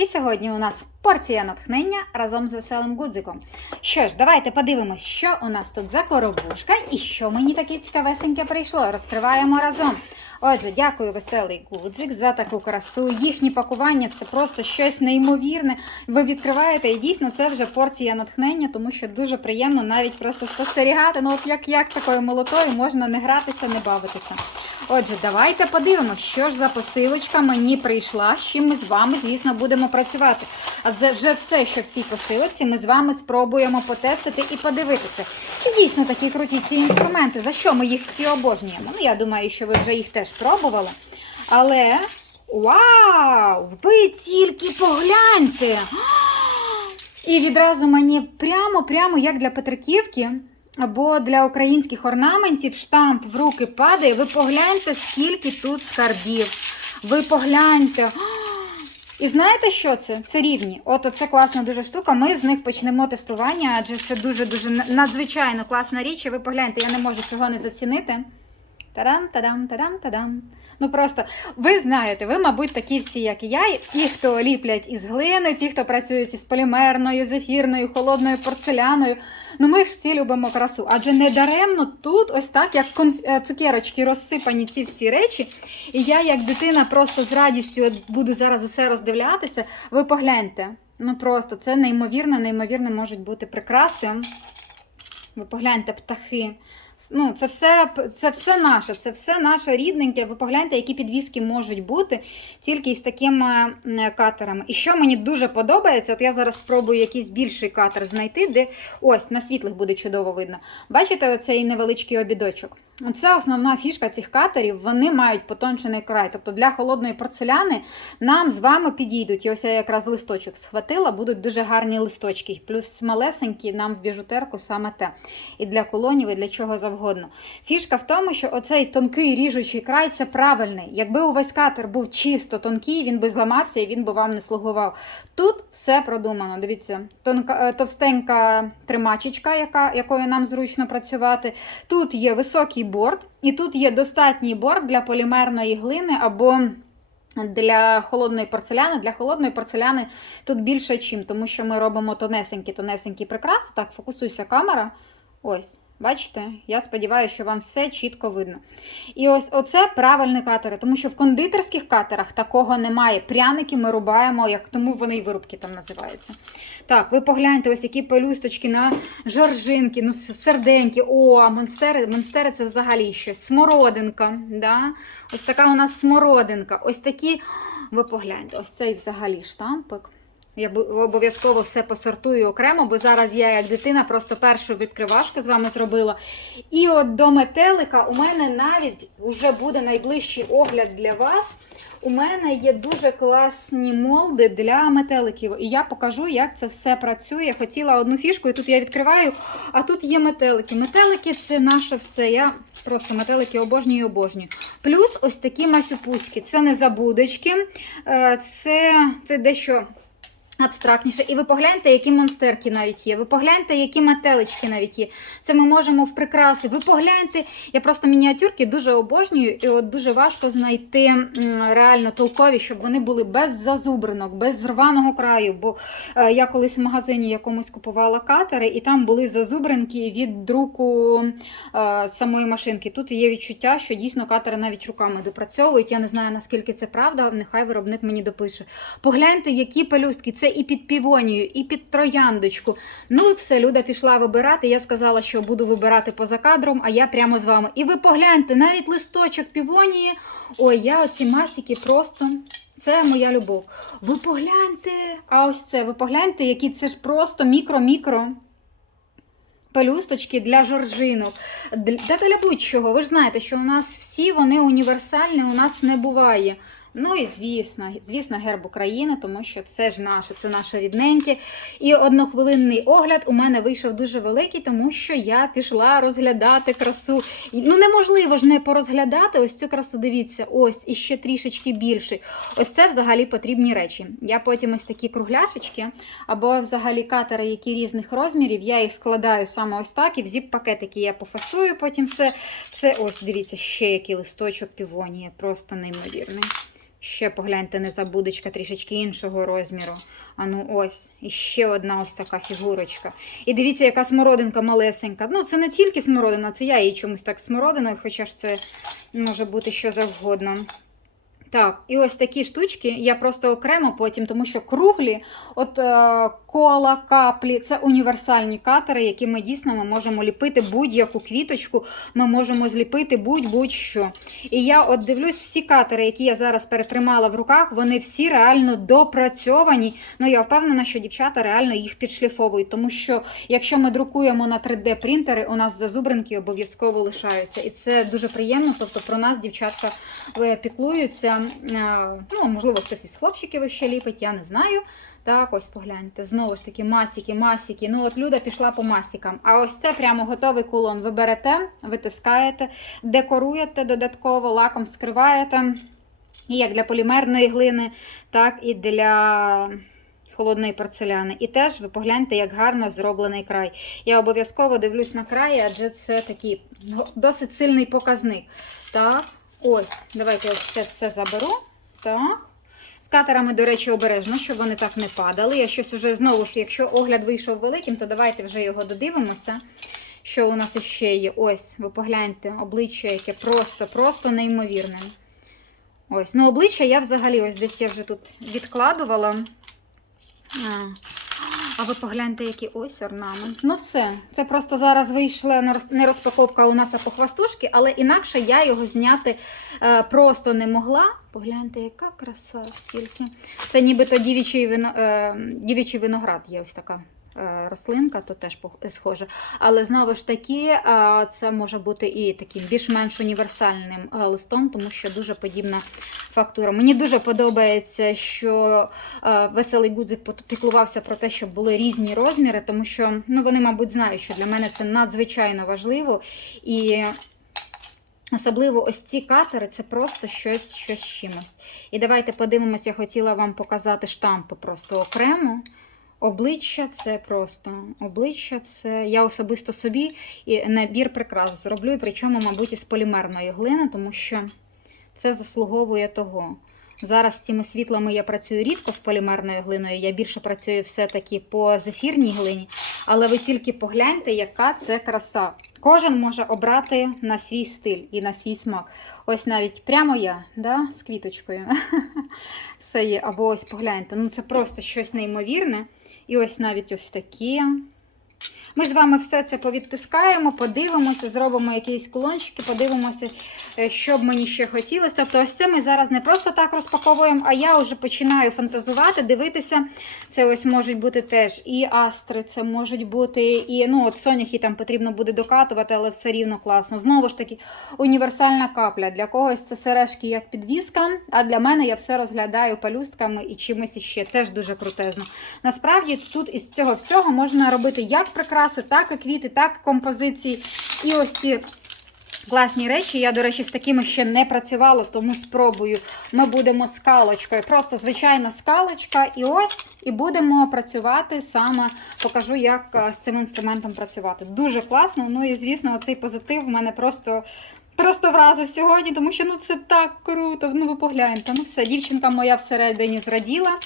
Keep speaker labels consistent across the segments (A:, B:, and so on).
A: І сьогодні у нас порція натхнення разом з веселим гудзиком. Що ж, давайте подивимось, що у нас тут за коробушка і що мені таке цікавесеньке прийшло. Розкриваємо разом. Отже, дякую, веселий гудзик, за таку красу. Їхні пакування це просто щось неймовірне. Ви відкриваєте, і дійсно це вже порція натхнення, тому що дуже приємно навіть просто спостерігати. Ну, от як, як такою молотою можна не гратися, не бавитися. Отже, давайте подивимося, що ж за посилочка мені прийшла, з чим ми з вами, звісно, будемо працювати. А вже все, що в цій посилочці, ми з вами спробуємо потестити і подивитися, чи дійсно такі круті ці інструменти, за що ми їх всі обожнюємо. Ну, я думаю, що ви вже їх теж пробували. Але вау! Ви тільки погляньте! І відразу мені прямо-прямо як для Петриківки або для українських орнаментів штамп в руки падає. Ви погляньте, скільки тут скарбів. Ви погляньте. І знаєте, що це? Це рівні. От це класна дуже штука. Ми з них почнемо тестування, адже це дуже-дуже надзвичайно класна річ. І ви погляньте, я не можу цього не зацінити. Тадам, тадам, тадам, тадам. Ну просто ви знаєте, ви, мабуть, такі всі, як і я, ті, хто ліплять із глини, ті, хто працюють із полімерною, з ефірною, холодною порцеляною. Ну ми ж всі любимо красу. Адже не даремно тут ось так, як е, цукерочки розсипані ці всі речі. І я, як дитина, просто з радістю буду зараз усе роздивлятися. Ви погляньте. Ну просто це неймовірно, неймовірно можуть бути прикраси. Ви погляньте, птахи. Ну, це все це все наше, це все наше рідненьке. Ви погляньте, які підвіски можуть бути тільки із такими катерами. І що мені дуже подобається, от я зараз спробую якийсь більший катер знайти, де ось на світлих буде чудово видно. Бачите, оцей невеличкий обідочок. Це основна фішка цих катерів, вони мають потончений край. Тобто для холодної порцеляни нам з вами підійдуть. І ось я якраз листочок схватила, будуть дуже гарні листочки. Плюс малесенькі нам в біжутерку саме те. І для колонів, і для чого завгодно. Фішка в тому, що оцей тонкий ріжучий край це правильний. Якби увесь катер був чисто тонкий, він би зламався і він би вам не слугував. Тут все продумано. Дивіться, тонка, товстенька тримачечка, яка, якою нам зручно працювати. Тут є високий борт, і тут є достатній борт для полімерної глини або для холодної порцеляни. Для холодної порцеляни тут більше чим, тому що ми робимо тонесенькі-тонесенькі прикраси. Так, фокусуйся камера. Ось. Бачите? Я сподіваюся, що вам все чітко видно. І ось оце правильні катери, тому що в кондитерських катерах такого немає. Пряники ми рубаємо, як тому вони й вирубки там називаються. Так, ви погляньте, ось які пелюсточки на жоржинки, ну серденькі. О, монстери, монстери це взагалі щось. Смородинка. Да? Ось така у нас смородинка. Ось такі, ви погляньте, ось цей взагалі штампик. Я обов'язково все посортую окремо, бо зараз я, як дитина, просто першу відкривашку з вами зробила. І от до метелика у мене навіть вже буде найближчий огляд для вас. У мене є дуже класні молди для метеликів. І я покажу, як це все працює. Хотіла одну фішку, і тут я відкриваю, а тут є метелики. Метелики це наше все. Я просто метелики обожнюю і обожнюю. Плюс ось такі масюпуськи. Це не забудочки, це, це дещо. Абстрактніше. І ви погляньте, які монстерки навіть є. Ви погляньте, які метелички навіть є. Це ми можемо в прикраси. Ви погляньте, я просто мініатюрки дуже обожнюю, і от дуже важко знайти реально толкові, щоб вони були без зазубринок, без рваного краю. Бо е, я колись в магазині якомусь купувала катери, і там були зазубринки від друку е, самої машинки. Тут є відчуття, що дійсно катери навіть руками допрацьовують. Я не знаю, наскільки це правда, нехай виробник мені допише. Погляньте, які пелюстки. Це і під півонію, і під трояндочку. Ну і все, Люда пішла вибирати. Я сказала, що буду вибирати поза кадром, а я прямо з вами. І ви погляньте, навіть листочок півонії. Ой, я оці масики просто. Це моя любов. Ви погляньте, а ось це, ви погляньте, які це ж просто мікро-мікро. Пелюсточки для жоржинок, для, для будь-чого. Ви ж знаєте, що у нас всі вони універсальні, у нас не буває. Ну і звісно, звісно, герб України, тому що це ж наше, це наше рідненьке. І однохвилинний огляд у мене вийшов дуже великий, тому що я пішла розглядати красу. Ну, неможливо ж не порозглядати ось цю красу. Дивіться, ось і ще трішечки більше. Ось це взагалі потрібні речі. Я потім ось такі кругляшечки, або взагалі катери, які різних розмірів, я їх складаю саме ось так, і в зіп-пакетики я пофасую потім все. Це ось, дивіться, ще який листочок півонії, просто неймовірний. Ще погляньте, незабудочка трішечки іншого розміру. А ну ось, і ще одна ось така фігурочка. І дивіться, яка смородинка малесенька. Ну, це не тільки смородина, це я її чомусь так смородиною, хоча ж це може бути що завгодно. Так, і ось такі штучки я просто окремо потім, тому що круглі, от е, кола, каплі це універсальні катери, які ми дійсно ми можемо ліпити будь-яку квіточку, ми можемо зліпити будь-будь-що. І я от дивлюсь, всі катери, які я зараз перетримала в руках, вони всі реально допрацьовані. Ну я впевнена, що дівчата реально їх підшліфовують, тому що якщо ми друкуємо на 3D принтери, у нас зазубринки обов'язково лишаються. І це дуже приємно. Тобто про нас дівчатка е, піклуються. Е, Ну, можливо, хтось із хлопчиків ще ліпить, я не знаю. Так, ось погляньте. Знову ж таки, масіки, масіки. Ну, от Люда пішла по масікам. А ось це прямо готовий кулон. Ви берете, витискаєте, декоруєте додатково, лаком скриваєте. І як для полімерної глини, так і для холодної порцеляни. І теж ви погляньте, як гарно зроблений край. Я обов'язково дивлюсь на край, адже це такий досить сильний показник. Так, ось, давайте ось це все заберу. Так. З катерами, до речі, обережно, щоб вони так не падали. Я щось уже знову ж, якщо огляд вийшов великим, то давайте вже його додивимося. Що у нас ще є? Ось, ви погляньте, обличчя, яке просто-просто неймовірне. Ось, ну обличчя я взагалі ось десь я вже тут відкладувала. А, а ви погляньте, який ось орнамент. Ну все, це просто зараз вийшла не розпаковка у нас, а по хвастушки, але інакше я його зняти е, просто не могла. Погляньте, яка краса скільки. Це нібито дівічий, е, виноград є ось така. Е, Рослинка, то теж схоже. Але знову ж таки, е, це може бути і таким більш-менш універсальним е, листом, тому що дуже подібна фактура. Мені дуже подобається, що е, веселий гудзик піклувався про те, щоб були різні розміри, тому що ну, вони, мабуть, знають, що для мене це надзвичайно важливо. І особливо ось ці катери це просто щось, щось чимось. І давайте подивимося, я хотіла вам показати штампи просто окремо. Обличчя це просто обличчя це я особисто собі і набір прикрас зроблю, і причому, мабуть, із полімерної глини, тому що це заслуговує того. Зараз з цими світлами я працюю рідко з полімерною глиною, я більше працюю все-таки по зефірній глині. Але ви тільки погляньте, яка це краса. Кожен може обрати на свій стиль і на свій смак. Ось навіть прямо я, да, з квіточкою. Все є. Або ось погляньте. Ну це просто щось неймовірне. І ось навіть ось такі. Ми з вами все це повідтискаємо, подивимося, зробимо якісь кулончики, подивимося, е, що б мені ще хотілося. Тобто, ось це ми зараз не просто так розпаковуємо, а я вже починаю фантазувати, дивитися. Це ось можуть бути теж і астри, це можуть бути і ну, от соняхи там потрібно буде докатувати, але все рівно класно. Знову ж таки, універсальна капля. Для когось це сережки як підвіска, а для мене я все розглядаю палюстками і чимось іще. Теж дуже крутезно. Насправді тут із цього всього можна робити як прикраси, так і квіти, так і композиції. І ось ці класні речі. Я, до речі, з такими ще не працювала, тому спробую. Ми будемо скалочкою. Просто звичайна скалочка. І ось і будемо працювати саме. Покажу, як е, з цим інструментом працювати. Дуже класно. Ну і звісно, оцей позитив в мене просто. Просто вразив сьогодні, тому що ну це так круто. Ну ви погляньте. Ну все, дівчинка моя всередині зраділа.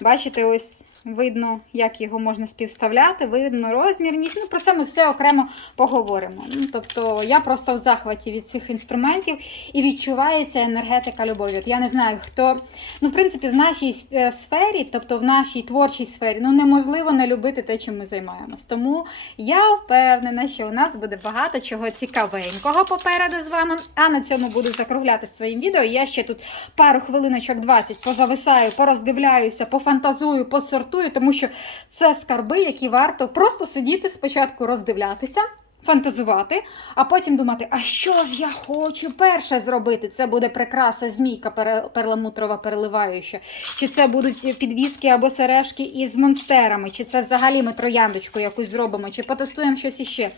A: Бачите, ось видно, як його можна співставляти, видно розмірність. Ну, про це ми все окремо поговоримо. Ну, тобто я просто в захваті від цих інструментів і відчувається енергетика любові. От я не знаю, хто. Ну, в принципі, в нашій е, сфері, тобто в нашій творчій сфері, ну неможливо не любити те, чим ми займаємось. Тому я впевнена, що у нас буде багато чого цікавенького попереду з вами. А на цьому буду закругляти своїм відео. Я ще тут пару хвилиночок 20 позависаю, пороздивляюся, пофантазую, посортую, тому що це скарби, які варто просто сидіти спочатку роздивлятися. Фантазувати, а потім думати, а що ж я хочу перше зробити? Це буде прикраса змійка перламутрова переливаюча, чи це будуть підвіски або сережки із монстерами, чи це взагалі ми трояндочку якусь зробимо, чи потестуємо щось іще.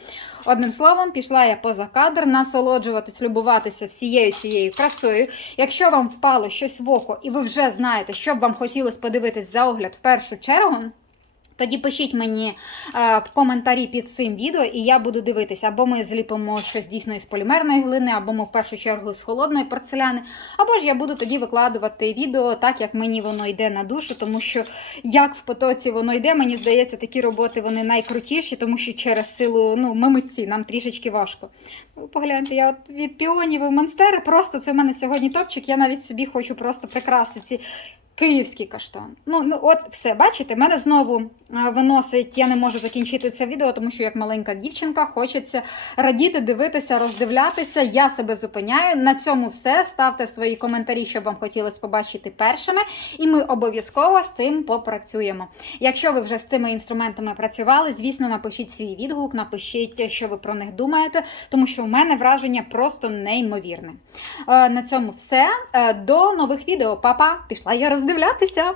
A: Одним словом, пішла я поза кадр, насолоджуватись, любуватися всією цією красою. Якщо вам впало щось в око, і ви вже знаєте, що б вам хотілося подивитись за огляд в першу чергу. Тоді пишіть мені е, коментарі під цим відео, і я буду дивитися, або ми зліпимо щось дійсно із полімерної глини, або ми в першу чергу з холодної порцеляни, або ж я буду тоді викладувати відео так, як мені воно йде на душу, тому що як в потоці воно йде, мені здається, такі роботи вони найкрутіші, тому що через силу ну, ми митці, нам трішечки важко. Ну, погляньте, я от від піонів і монстери, просто це в мене сьогодні топчик. Я навіть собі хочу просто прикрасити ці Київський каштан. Ну, ну от все, бачите, мене знову е, виносить. Я не можу закінчити це відео, тому що як маленька дівчинка хочеться радіти, дивитися, роздивлятися. Я себе зупиняю. На цьому все. Ставте свої коментарі, що вам хотілося побачити першими, і ми обов'язково з цим попрацюємо. Якщо ви вже з цими інструментами працювали, звісно, напишіть свій відгук, напишіть, що ви про них думаєте, тому що у мене враження просто неймовірне. Е, На цьому все. Е, До нових відео. Па-па! Пішла я роздивлятися.